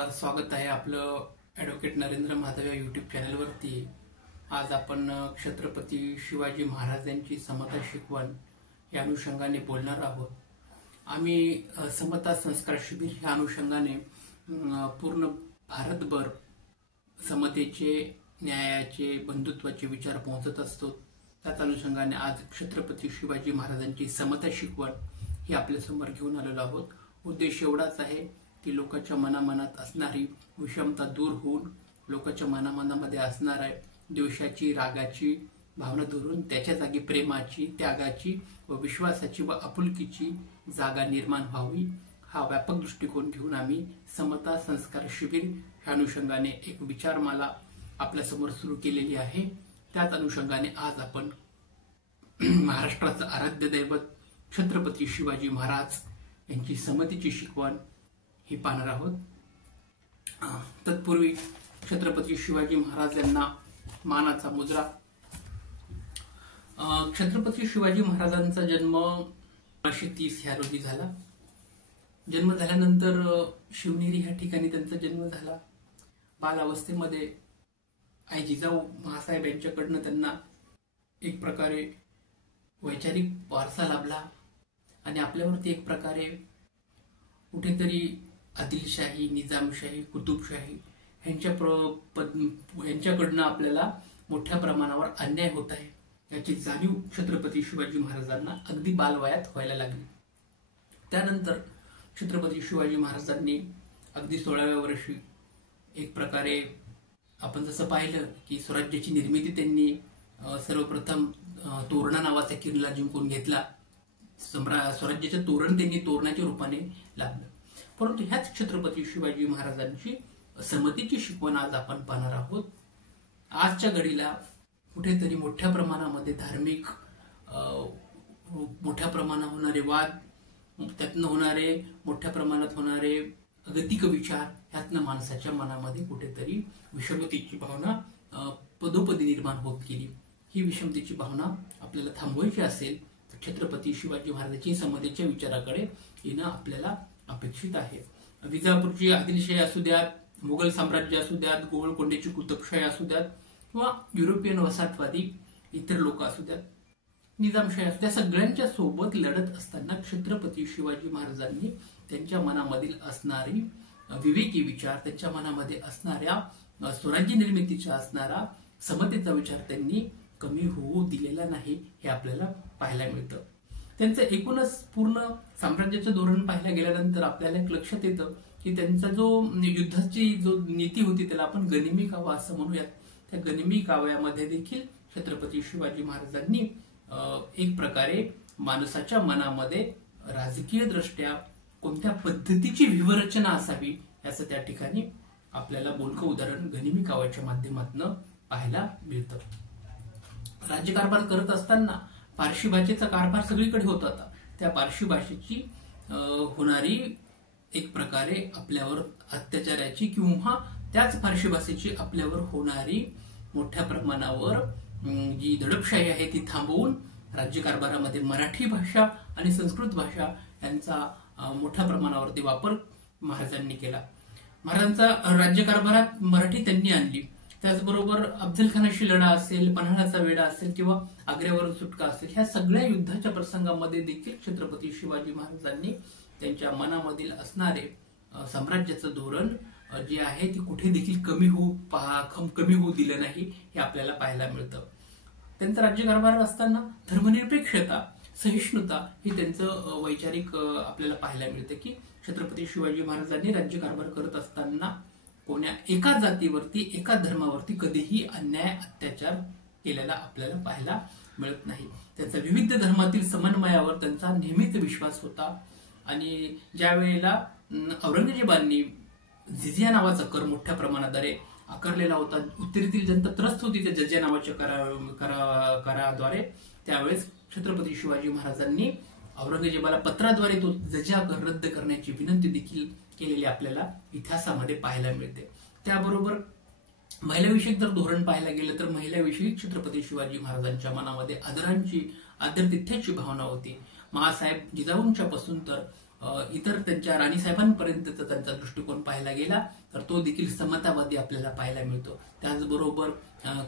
स्वागत आहे आपलं ॲडव्होकेट नरेंद्र महादेव या यूट्यूब चॅनलवरती। आज आपण छत्रपती शिवाजी महाराज यांची समता शिकवण या अनुषंगाने बोलणार आहोत। आम्ही समता संस्कार शिबिर या अनुषंगाने पूर्ण भारतभर समतेचे, न्यायाचे, बंधुत्वाचे विचार पोहोचत असतो। त्याच अनुषंगाने आज छत्रपती शिवाजी महाराजांची समता शिकवण ही आपल्यासमोर घेऊन आलेलो आहोत। उद्देश एवढाच आहे की लोकांच्या मनामनात असणारी विषमता दूर होऊन लोकांच्या मनामनामध्ये असणाऱ्या द्वेषाची, रागाची भावना धरून त्याच्या जागी प्रेमाची, त्यागाची व विश्वासाची व आपुलकीची जागा निर्माण व्हावी, हा व्यापक दृष्टिकोन घेऊन आम्ही समता संस्कार शिबिर ह्या अनुषंगाने एक विचारमाला आपल्यासमोर सुरू केलेली आहे। त्याच अनुषंगाने आज आपण महाराष्ट्राचं आराध्य दैवत छत्रपती शिवाजी महाराज यांची समतेची शिकवण ही पाहणार आहोत। तत्पूर्वी छत्रपती शिवाजी महाराज यांना मानाचा मुजरा। छत्रपती शिवाजी महाराजांचा जन्म 1930 ह्या रोजी झाला। जन्म झाल्यानंतर शिवनेरी ह्या ठिकाणी त्यांचा जन्म झाला। बालावस्थेमध्ये आई जिजाऊ महासाहेब यांच्याकडनं त्यांना एक प्रकारे वैचारिक वारसा लाभला आणि आपल्यावरती एक प्रकारे कुठेतरी आदिलशाही, निजामशाही, कुतुबशाही यांच्याकडनं आपल्याला मोठ्या प्रमाणावर अन्याय होत आहे याची जाणीव छत्रपती शिवाजी महाराजांना अगदी बालवयात व्हायला लागली। त्यानंतर छत्रपती शिवाजी महाराजांनी अगदी 16व्या वर्षी एक प्रकारे आपण जसं पाहिलं की स्वराज्याची निर्मिती त्यांनी सर्वप्रथम तोरणा नावाचा किल्ला जिंकून घेतला। स्वराज्याचे तोरण त्यांनी तोरणाच्या रूपाने लाभलं। परंतु ह्याच छत्रपती शिवाजी महाराजांची समतेची शिकवण आज आपण पाहणार आहोत। आजच्या घडीला कुठेतरी मोठ्या प्रमाणामध्ये धार्मिक, मोठ्या प्रमाणात होणारे वाद, त्यातनं होणारे मोठ्या प्रमाणात होणारे अगतिक विचार, ह्यातनं माणसाच्या मनामध्ये कुठेतरी विषमतेची भावना पदोपदी निर्माण होत गेली। ही विषमतेची भावना आपल्याला थांबवायची असेल तर छत्रपती शिवाजी महाराजांची समतेच्या विचाराकडे येणं आपल्याला अपेक्षित आहे। विजापूरची आदिलशाही असू द्यात, मुघल साम्राज्य असू द्यात, गोवळकोंड्याची कुतुबशाही असू द्यात किंवा युरोपियन वसाहतवादी इतर लोक असू द्यात, निजामशाही असू द्या, सगळ्यांच्या सोबत लढत असताना छत्रपती शिवाजी महाराजांनी त्यांच्या मनामधील असणारी विवेकी विचार, त्यांच्या मनामध्ये असणाऱ्या स्वराज्य निर्मितीचा असणारा समतेचा विचार त्यांनी कमी होऊ दिलेला नाही, हे आपल्याला पाहायला मिळतं। त्यांचं एकूणच पूर्ण साम्राज्याचं धोरण पाहायला गेल्यानंतर आपल्याला एक लक्षात येतं की त्यांचा जो युद्धाची जो नीती होती त्याला आपण गनिमी कावा असं म्हणूयात। त्या गनिमी काव्यामध्ये देखील छत्रपती शिवाजी महाराजांनी एक प्रकारे माणसाच्या मनामध्ये राजकीय दृष्ट्या कोणत्या पद्धतीची व्यूहरचना असावी याचं त्या ठिकाणी आपल्याला बोलकं उदाहरण गनिमी काव्याच्या माध्यमातून पाहायला मिळतं। राज्यकारभार करत असताना पारशी भाषेचा कारभार सगळीकडे होत होता। त्या पारशी भाषेची होणारी एक प्रकारे आपल्यावर अत्याचाराची किंवा त्याच पारशी भाषेची आपल्यावर होणारी मोठ्या प्रमाणावर जी दडपशाही आहे ती थांबवून राज्यकारभारामध्ये मराठी भाषा आणि संस्कृत भाषा यांचा मोठ्या प्रमाणावरती वापर महाराजांनी केला। महाराजांचा राज्यकारभारात मराठी त्यांनी आणली। त्याचबरोबर अफजलखानाशी लढा असेल, पन्हाळाचा वेढा असेल किंवा आग्र्यावरून सुटका असेल, ह्या सगळ्या युद्धाच्या प्रसंगामध्ये देखील छत्रपती शिवाजी महाराजांनी त्यांच्या मनामधील असणारे साम्राज्याचं धोरण जे आहे ते कुठे देखील कमी होऊ दिलं नाही, हे आपल्याला पाहायला मिळतं। त्यांचा राज्यकारभार असताना धर्मनिरपेक्षता, सहिष्णुता हे त्यांचं वैचारिक आपल्याला पाहायला मिळतं की छत्रपती शिवाजी महाराजांनी राज्यकारभार करत असताना कोण्या एका जातीवरती, एका धर्मावरती कधीही अन्याय, अत्याचार केलेला आपल्याला पाहायला मिळत नाही। त्यांचा विविध धर्मातील समन्वयावर त्यांचा नेहमीच विश्वास होता आणि ज्या वेळेला औरंगजेबांनी जिझिया नावाचा कर मोठ्या प्रमाणाद्वारे आकारलेला होता, उत्तरेतील जनता त्रस्त होती त्या जिझिया नावाच्या कराद्वारे, त्यावेळेस छत्रपती शिवाजी महाराजांनी औरंगजेबाला पत्राद्वारे तो जिझिया कर रद्द करण्याची विनंती देखील केलेली आपल्याला इतिहासामध्ये पाहायला मिळते। त्याबरोबर महिलाविषयक जर धोरण पाहायला गेलं तर महिलाविषयी छत्रपती शिवाजी महाराजांच्या मनामध्ये आदरांची, आदरातिथ्याची भावना होती। महासाहेब जिजाऊंच्या पासून तर इतर त्यांच्या राणीसाहेबांपर्यंतचा त्यांचा दृष्टिकोन पाहायला गेला तर तो देखील समतावादी आपल्याला पाहायला मिळतो. त्याचबरोबर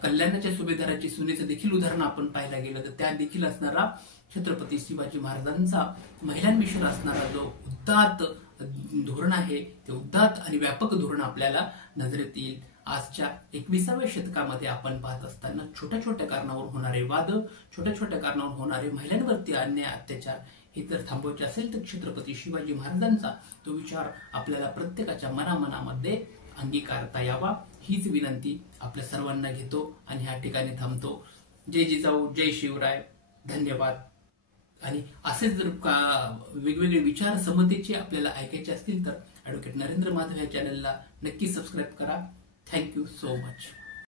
कल्याणाच्या सुभेदाराची सुनेचं देखील उदाहरण आपण पाहायला गेलं तर त्या देखील असणारा छत्रपती शिवाजी महाराजांचा महिलांविषयी असणारा जो उदात्त धोरण आहे ते उदात्त आणि व्यापक धोरण आपल्याला नजरेत येईल. आजच्या 21व्या शतकामध्ये आपण पाहत असताना छोट्या छोट्या कारणावर होणारे वाद, छोट्या छोट्या कारणावर होणारे महिलांवरती अन्याय अत्याचार हे जर थांबवायचे असेल तर छत्रपती शिवाजी महाराजांचा तो विचार आपल्याला प्रत्येकाच्या मनामध्ये अंगीकारता यावा हीच विनंती आपल्या सर्वांना घेतो आणि ह्या ठिकाणी थांबतो. जय जिजाऊ, जय शिवराय, धन्यवाद. आणि असेच जर वेगवेगळे विचार समतेचे आपल्याला ऐकायचे असतील तर ॲडव्होकेट नरेंद्र माधव या चॅनलला नक्की सबस्क्राईब करा. Thank you so much.